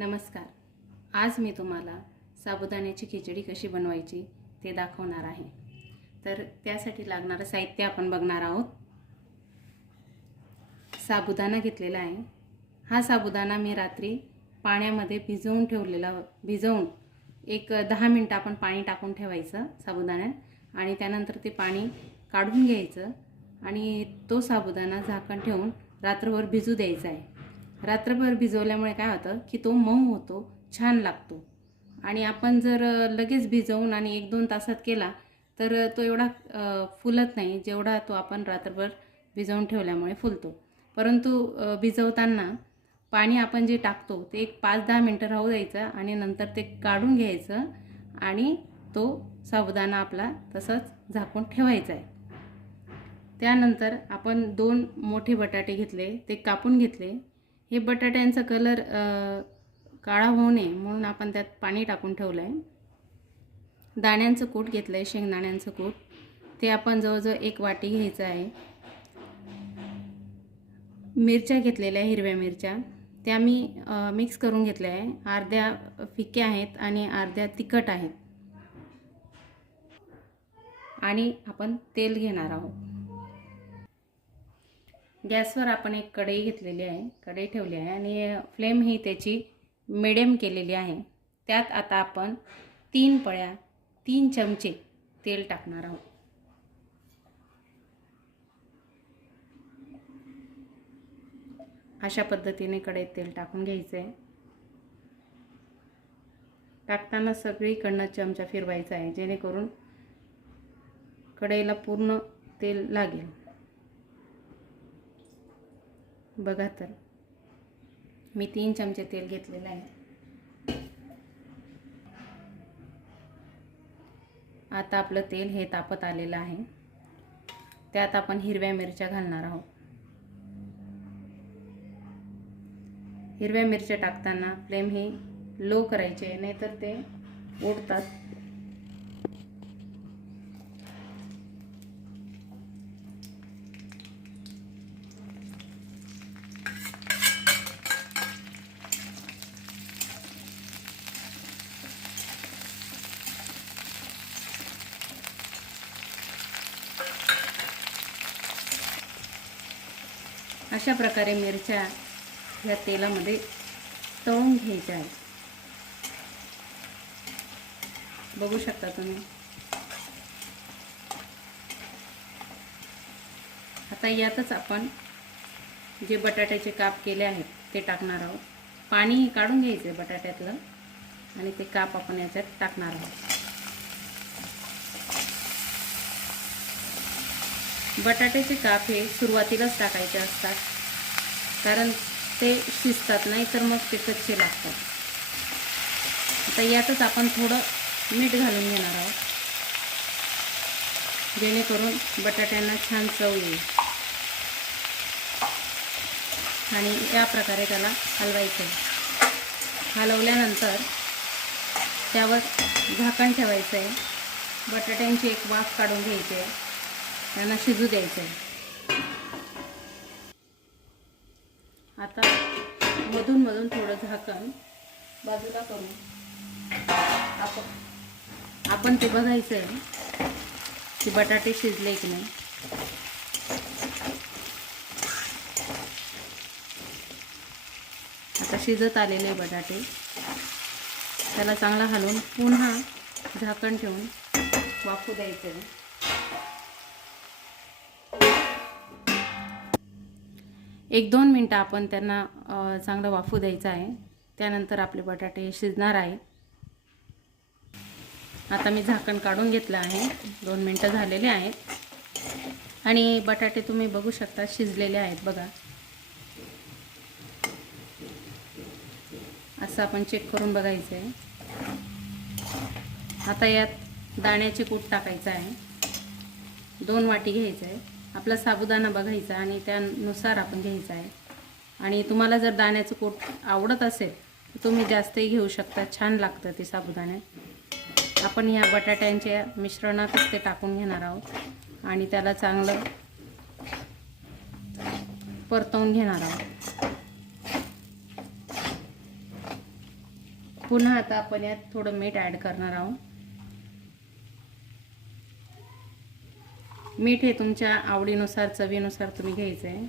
नमस्कार. आज मी तुम्हाला साबुदाण्याची खिचडी कशी बनवायची ते दाखवणार आहे. तर त्यासाठी लागणारं साहित्य आपण बघणार आहोत. साबुदाणा घेतलेला आहे. हा साबुदाणा मी रात्री पाण्यामध्ये भिजवून ठेवलेला भिजवून एक दहा मिनटं आपण पाणी टाकून ठेवायचं साबुदाण्यात आणि त्यानंतर ते पाणी काढून घ्यायचं आणि तो साबुदाणा झाकण ठेवून रात्रभर भिजू द्यायचा आहे. रात्रभर भिजवल्यामुळे काय होतं की तो मऊ होतो छान लागतो. आणि आपण जर लगेच भिजवून आणि एक दोन तासात केला तर तो एवढा फुलत नाही जेवढा तो आपण रात्रभर भिजवून ठेवल्यामुळे फुलतो. परंतु भिजवताना पाणी आपण जे टाकतो ते एक पाच दहा मिनटं राहू द्यायचं आणि नंतर ते काढून घ्यायचं आणि तो साबुदाणा आपला तसंच झाकून ठेवायचा आहे. त्यानंतर आपण दोन मोठे बटाटे घेतले ते कापून घेतले. हे बटाट्यांचा कलर काळा होऊ नये म्हणून आपण त्यात पाणी टाकून ठेवलं आहे दाण्यांचं कूट घेतलं आहे शेंगदाण्यांचं कूट. ते आपण जवळजवळ एक वाटी घ्यायचं आहे. मिरच्या घेतलेल्या आहे हिरव्या मिरच्या. त्या मी मिक्स करून घेतल्या आहे. अर्ध्या फिक्या आहेत आणि अर्ध्या तिखट आहेत. आणि आपण तेल घेणार आहोत. गॅसवर आपण एक कढई घेतलेली आहे कढई ठेवली आहे आणि फ्लेम ही त्याची मिडियम केलेली आहे. त्यात आता आपण तीन पळ्या तीन चमचे तेल टाकणार आहोत. अशा पद्धतीने कढईत तेल टाकून घ्यायचं आहे टाकताना सगळीकडनं चमचा फिरवायचा आहे जेणेकरून कढईला पूर्ण तेल लागेल. बघा तर. मी तीन चमचे तेल घेतलेलं आहे. आता आपलं तेल हे तापत आलेलं आहे. त्यात आपण हिरव्या मिरच्या घालणार आहोत. हिरव्या मिरच्या टाकताना फ्लेम ही लो करायचे नाहीतर ते उडतात अशा प्रकारे मिरच्या ह्या तेलामध्ये तळून घ्यायच्या आहेत. बघू शकता तुम्ही. आता यातच आपण जे बटाट्याचे काप केले आहेत ते टाकणार आहोत. पाणी काढून घ्यायचं आहे बटाट्यातलं आणि ते काप आपण याच्यात टाकणार आहोत. बटाट्याचे काप हे सुरुवातीलाच टाकायचे असतात. कारण ते शिजतात नाही तर मग ते कच्चे लागतात. आता यातच आपण थोडं मीठ घालून घेणार आहोत. जेणेकरून बटाट्यांना छान चव येईल. आणि या प्रकारे त्याला हलवायचं आहे. हलवल्यानंतर त्यावर झाकण ठेवायचं आहे. बटाट्यांची एक वाफ काढून घ्यायची आहे. त्यांना शिजू द्यायचं आहे आता मधून मधून थोडं झाकण बाजूला करून आपण आपण ते बघायचं आहे की बटाटे शिजले की नाही. आता शिजत आलेले बटाटे. त्याला चांगला हलवून पुन्हा झाकण ठेवून वाफू द्यायचं आहे एक दोन मिनटं आपण त्यांना चांगलं वाफू द्यायचं आहे. त्यानंतर आपले बटाटे शिजणार आहे. आता मी झाकण काढून घेतलं आहे. दोन मिनटं झालेले आहेत. आणि बटाटे तुम्ही बघू शकता शिजलेले आहेत बघा. असं आपण चेक करून बघायचं आहे. आता यात दाण्याचे कूट टाकायचं आहे. दोन वाटी घ्यायचं आहे आपला साबुदाणा बघायचा आणि त्यानुसार आपण घ्यायचा आहे. आणि तुम्हाला जर दाण्याचं कोट आवडत असेल तर तुम्ही जास्तही घेऊ शकता. छान लागतं ते साबुदाण्यात आपण ह्या बटाट्यांच्या मिश्रणातच ते टाकून घेणार आहोत. आणि त्याला चांगलं परतवून घेणार आहोत. पुन्हा आता आपण यात थोडं मीठ ॲड करणार आहोत. मीठ हे तुमच्या आवडीनुसार चवीनुसार तुम्ही घ्यायचं आहे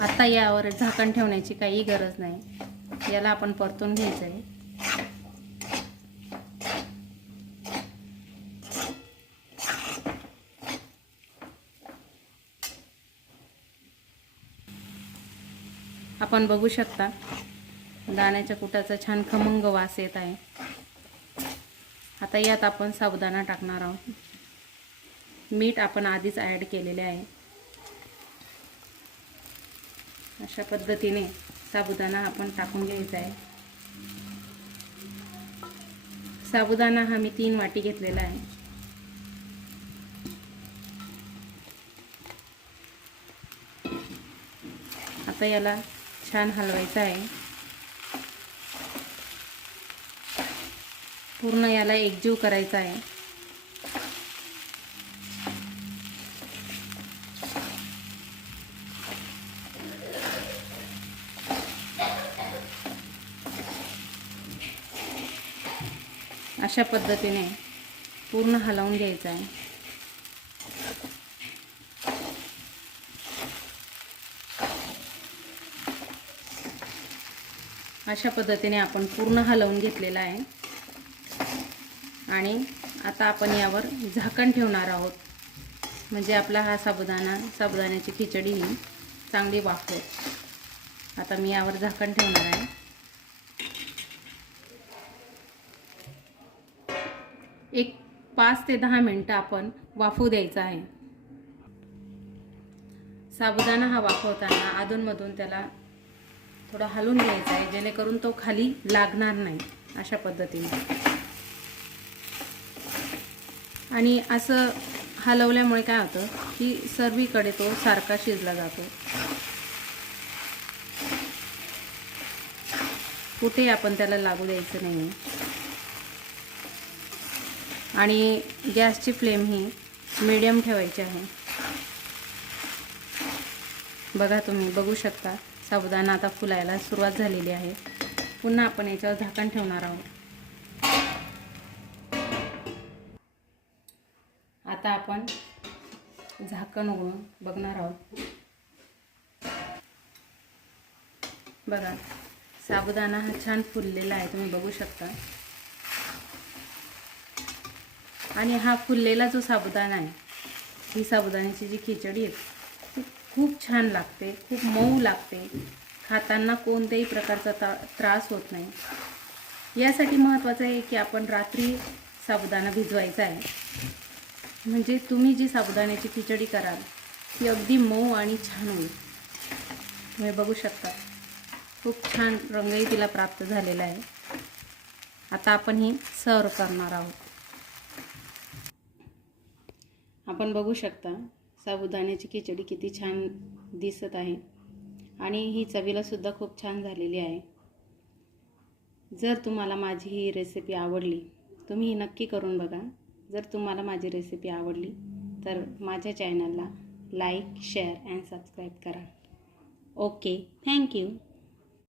आता यावर झाकण ठेवण्याची काही गरज नाही. याला आपण परतून घ्यायचं आहे आपण बघू शकता. दाण्याच्या कुटाचा छान खमंग वास येत आहे. आता यात आपण साबुदाणा टाकणार आहोत. मीठ आपण आधीच ॲड केलेले आहे. अशा पद्धतीने साबुदाणा आपण टाकून घ्यायचा आहे. साबुदाणा हा मी तीन वाटी घेतलेला आहे. आता याला छान हलवायचं आहे. पूर्ण याला एकजीव करायचा आहे. अशा पद्धतीने पूर्ण हलवून घ्यायचं आहे. अशा पद्धतीने आपण पूर्ण हलवून घेतलेला आहे. आणि आता आपण यावर झाकण ठेवणार आहोत. म्हणजे आपला हा साबुदाणा साबुदाण्याची खिचडी ही चांगली वाफेल. आता मी यावर झाकण ठेवणार आहे. एक पाच ते दहा मिनटं आपण वाफू द्यायचं आहे. साबुदाणा हा वाफवताना अधूनमधून त्याला थोडा हलवून घ्यायचा आहे जेणेकरून तो खाली लागणार नाही अशा पद्धतीने. आणि असं हलवल्यामुळे काय होतं की सर्वीकडे तो सारखा शिजला जातो. कुठे आपण त्याला लागू द्यायचं नाही. आणि गॅसची फ्लेम ही मीडियम ठेवायची आहे. बघा तुम्ही बघू शकता साबुदाणा आता फुलायला सुरुवात झालेली आहे. पुन्हा आपण याच्यावर झाकण ठेवणार आहोत. आपण झाकण उघडून बघणार आहोत. बघा साबुदाणा हा छान फुललेला आहे तुम्ही बघू शकता. आणि हा फुललेला जो साबुदाणा आहे ही साबुदाण्याची जी खिचडी आहे ती खूप छान लागते खूप मऊ लागते. खाताना कोणत्याही प्रकारचा ता त्रास होत नाही. यासाठी महत्त्वाचं आहे की आपण रात्री साबुदाणा भिजवायचा आहे. म्हणजे तुम्ही जी साबुदाण्याची खिचडी कराल ती अगदी मऊ आणि छान होईल. तुम्ही बघू शकता. खूप छान रंगही तिला प्राप्त झालेला आहे. आता आपण ही सर्व करणार आहोत. आपण बघू शकता साबुदाण्याची खिचडी किती छान दिसत आहे. आणि ही चवीला सुद्धा खूप छान झालेली आहे. जर तुम्हाला माझी ही रेसिपी आवडली तुम्ही ही नक्की करून बघा. जर तुम्हाला माझी रेसिपी आवडली तर माझ्या चॅनलला लाईक शेअर अँड सबस्क्राईब करा. Okay thank you